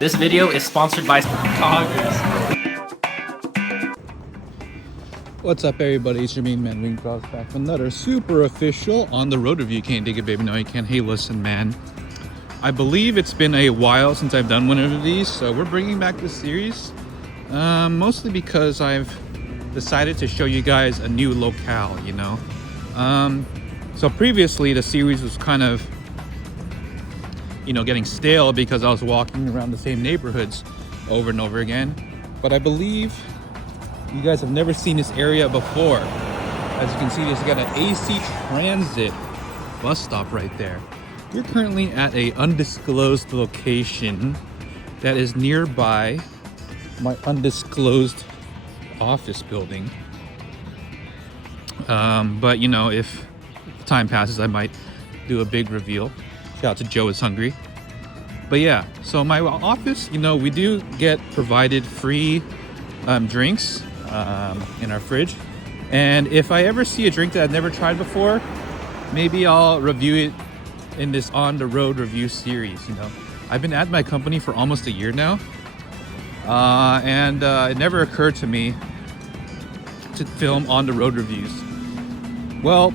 This video is sponsored by Congress. What's up, everybody? It's your main man, Wing Cross, back with another super official on the road review. You can't dig it, baby. No, you can't. Hey, listen, man. I believe it's been a while since I've done one of these, so we're bringing back this series. Mostly because I've decided to show you guys a new locale, you know. So previously the series was kind of, you know, getting stale because I was walking around the same neighborhoods over and over again. But I believe you guys have never seen this area before. As you can see, it's got an AC Transit bus stop right there. We're currently at a undisclosed location that is nearby my undisclosed office building. But you know, if time passes, I might do a big reveal. Shout out to Joe is hungry. But yeah, so my office, you know, we do get provided free drinks in our fridge. And if I ever see a drink that I've never tried before, maybe I'll review it in this on the road review series. You know, I've been at my company for almost a year now, and it never occurred to me to film on the road reviews. Well,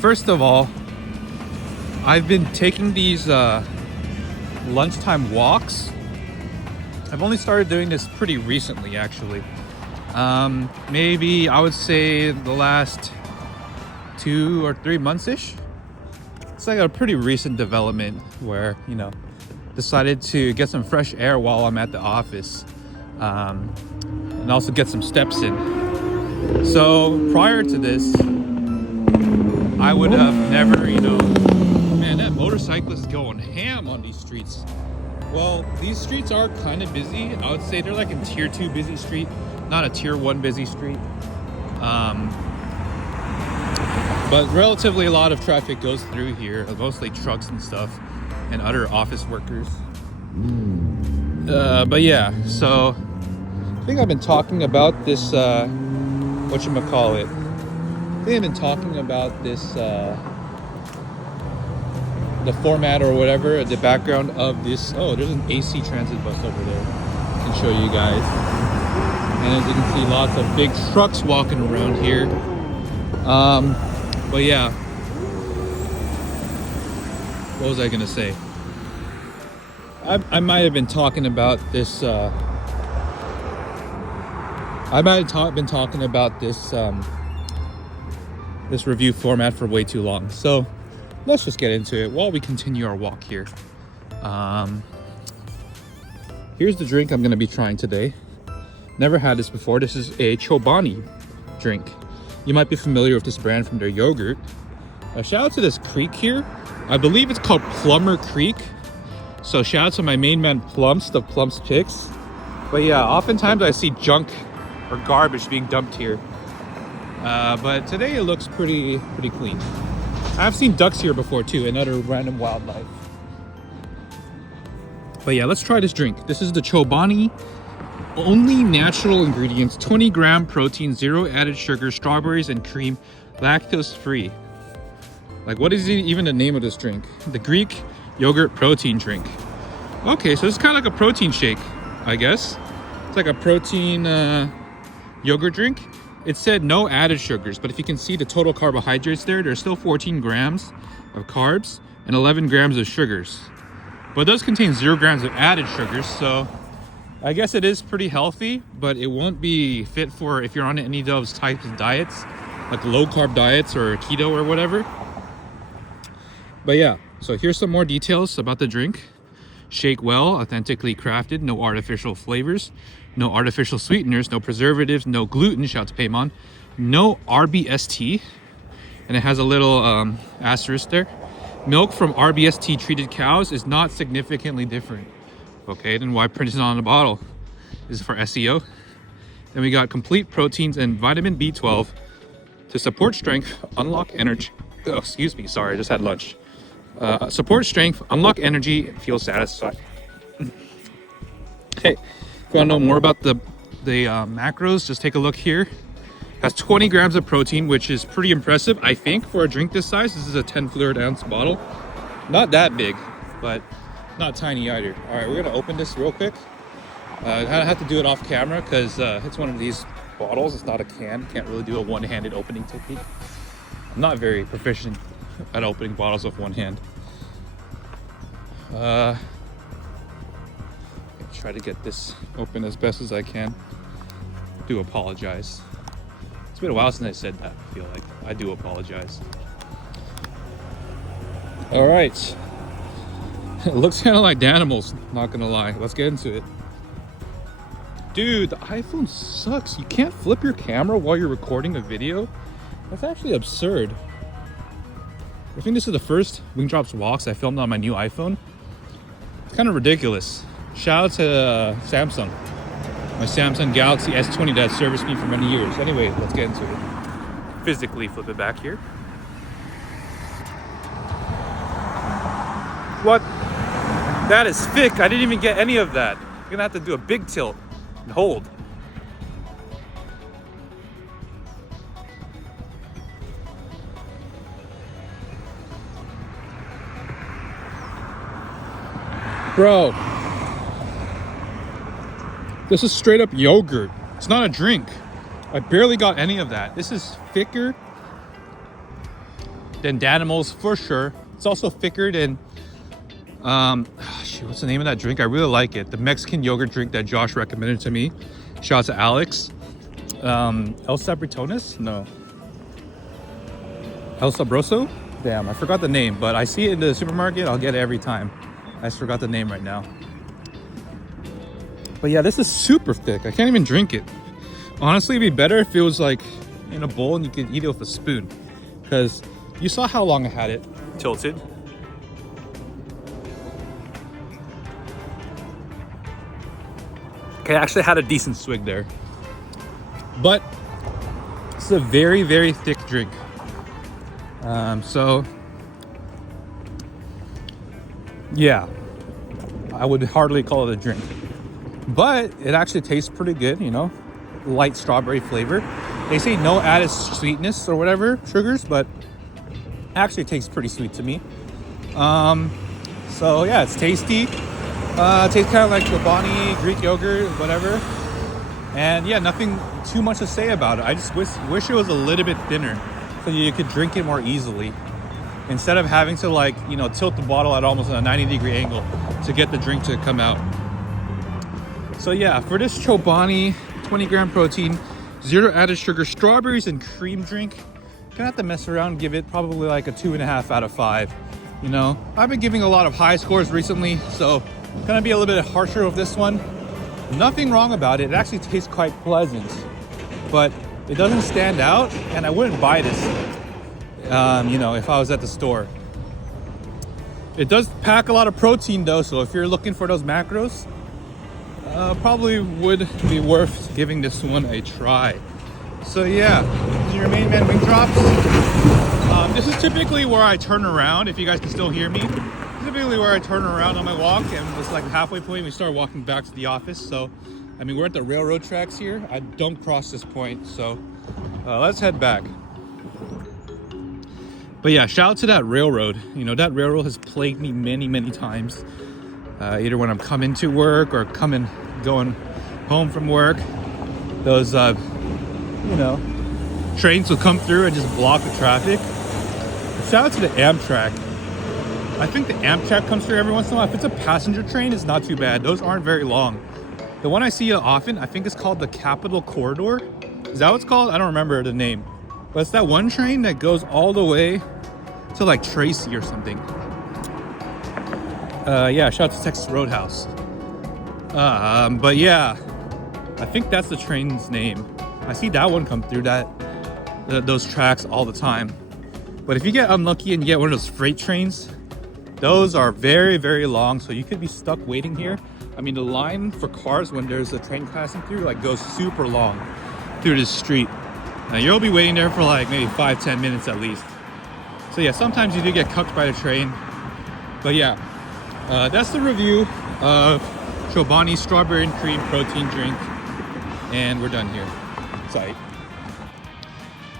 first of all, I've been taking these lunchtime walks. I've only started doing this pretty recently, actually. Maybe I would say the last 2 or 3 months-ish. It's like a pretty recent development where, you know, decided to get some fresh air while I'm at the office, and also get some steps in. So prior to this, I would have never, you know, man, that motorcyclist is going ham on these streets. Well, these streets are kind of busy. I would say they're like a tier 2 busy street, not a tier 1 busy street. But relatively a lot of traffic goes through here, mostly trucks and stuff and other office workers. But yeah, so I think I've been talking about this, whatchamacallit. I think I've been talking about this, the format or whatever, the background of this. Oh, there's an AC Transit bus over there. I can show you guys. And as you can see, lots of big trucks walking around here. But yeah, what was I gonna say? I might have been talking about this. Been talking about this this review format for way too long. So let's just get into it while we continue our walk here. Here's the drink I'm gonna be trying today. Never had this before. This is a Chobani drink. You might be familiar with this brand from their yogurt. Shout out to this creek here. I believe it's called Plumber Creek. So shout out to my main man Plumps, the Plumps chicks. But yeah, oftentimes I see junk or garbage being dumped here. But today it looks pretty clean. I've seen ducks here before too, and other random wildlife. But yeah, let's try this drink. This is the Chobani. Only natural ingredients, 20-gram protein, 0 added sugar, strawberries and cream, lactose free. Like, what is even the name of this drink? The Greek yogurt protein drink. Okay, so it's kind of like a protein shake, I guess. It's like a protein yogurt drink. It said no added sugars, but if you can see the total carbohydrates there's still 14 grams of carbs and 11 grams of sugars. But it does contain 0 grams of added sugars, so I guess it is pretty healthy, but it won't be fit for if you're on any of those types of diets, like low carb diets or keto or whatever. But yeah, so here's some more details about the drink. Shake well, authentically crafted, no artificial flavors, no artificial sweeteners, no preservatives, no gluten, shout out to Paymon, no RBST, and it has a little asterisk there. Milk from RBST treated cows is not significantly different. Okay, then why print it on the bottle? This is for SEO. Then we got complete proteins and vitamin B12 to support strength, unlock energy. Oh, excuse me, sorry, I just had lunch. Support strength, unlock energy, feel satisfied. Hey, if you want to know more about the macros, just take a look here. Has 20 grams of protein, which is pretty impressive, I think, for a drink this size. This is a 10 fluid ounce bottle. Not that big, but not tiny either. All right, we're gonna open this real quick. I have to do it off camera because it's one of these bottles. It's not a can. Can't really do a one-handed opening technique. I'm not very proficient at opening bottles with one hand. Try to get this open as best as I can. Do apologize. It's been a while since I said that. I feel like I do apologize. All right. It looks kind of like Danimals, not gonna lie. Let's get into it. Dude, the iPhone sucks. You can't flip your camera while you're recording a video. That's actually absurd. I think this is the first Wingdrops Walks I filmed on my new iPhone. It's kind of ridiculous. Shout out to Samsung. My Samsung Galaxy S20 that serviced me for many years. Anyway, let's get into it. Physically flip it back here. What? That is thick. I didn't even get any of that. You're gonna have to do a big tilt and hold. Bro, this is straight up yogurt. It's not a drink. I barely got any of that. This is thicker than Danimals for sure. It's also thicker than shoot, what's the name of that drink? I really like it. The Mexican yogurt drink that Josh recommended to me. Shout out to Alex. El Sabritones? No. El Sabroso? Damn, I forgot the name, but I see it in the supermarket. I'll get it every time. I just forgot the name right now. But yeah, this is super thick. I can't even drink it. Honestly, it'd be better if it was like in a bowl and you could eat it with a spoon. Because you saw how long I had it tilted. Okay, I actually had a decent swig there. But it's a very, very thick drink. So yeah, I would hardly call it a drink. But it actually tastes pretty good, you know, light strawberry flavor. They say no added sweetness or whatever, sugars, but actually tastes pretty sweet to me. So yeah, it's tasty. Tastes kind of like Chobani, Greek yogurt, whatever. And yeah, nothing too much to say about it. I just wish it was a little bit thinner so you could drink it more easily. Instead of having to, like, you know, tilt the bottle at almost a 90-degree angle to get the drink to come out. So yeah, for this Chobani 20-gram protein, 0 added sugar, strawberries and cream drink, gonna have to mess around and give it probably like a 2.5 out of 5. You know, I've been giving a lot of high scores recently, so gonna be a little bit harsher with this one. Nothing wrong about it. It actually tastes quite pleasant, but it doesn't stand out, and I wouldn't buy this. You know, if I was at the store. It does pack a lot of protein though, so if you're looking for those macros, probably would be worth giving this one a try. So yeah, this is your main man Wingdrops. This is typically where I turn around, if you guys can still hear me. Typically where I turn around on my walk, and it's like the halfway point we start walking back to the office. So I mean, we're at the railroad tracks here. I don't cross this point, so let's head back. But yeah, shout out to that railroad. You know, that railroad has plagued me many, many times. Either when I'm coming to work or going home from work. Those, you know, trains will come through and just block the traffic. Shout out to the Amtrak. I think the Amtrak comes through every once in a while. If it's a passenger train, it's not too bad. Those aren't very long. The one I see often, I think it's called the Capital Corridor. Is that what it's called? I don't remember the name. But it's that one train that goes all the way to like Tracy or something. Yeah, shout out to Texas Roadhouse. But yeah, I think that's the train's name. I see that one come through those tracks all the time. But if you get unlucky and you get one of those freight trains, those are very, very long. So you could be stuck waiting here. I mean, the line for cars when there's a train passing through like goes super long through this street. Now you'll be waiting there for like maybe 5-10 minutes at least. So yeah, sometimes you do get cucked by the train. But yeah, that's the review of Chobani strawberry and cream protein drink. And we're done here. Sorry.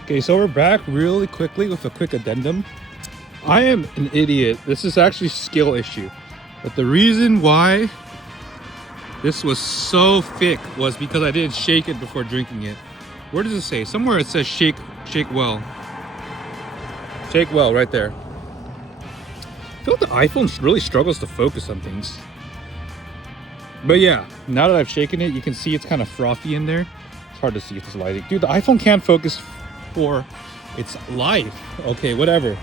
Okay, so we're back really quickly with a quick addendum. I am an idiot. This is actually a skill issue. But the reason why this was so thick was because I didn't shake it before drinking it. Where does it say? Somewhere it says shake well. Shake well right there. I feel like the iPhone really struggles to focus on things. But yeah, now that I've shaken it, you can see it's kind of frothy in there. It's hard to see with this lighting. Dude, the iPhone can't focus for its life. Okay, whatever.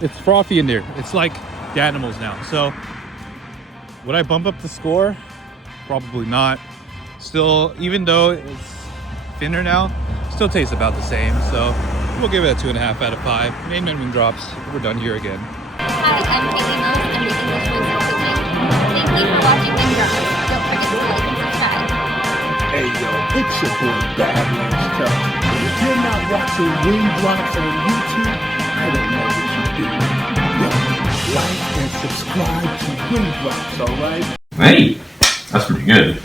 It's frothy in there. It's like the animals now. So, would I bump up the score? Probably not. Still, even though it's thinner now, still tastes about the same. So, we'll give it a 2.5 out of 5. Main menu drops. We're done here again. Hi, I'm Katie Mouse. I'm the English Wings and Cooking. Thank you for watching Wing Drops. Don't forget to like and subscribe. Hey yo, it's your boy Badlands Chuck. If you're not watching Wing Drops on YouTube, I don't know what you do. Yo, like and subscribe to Wing Drops, alright? Hey, that's pretty good.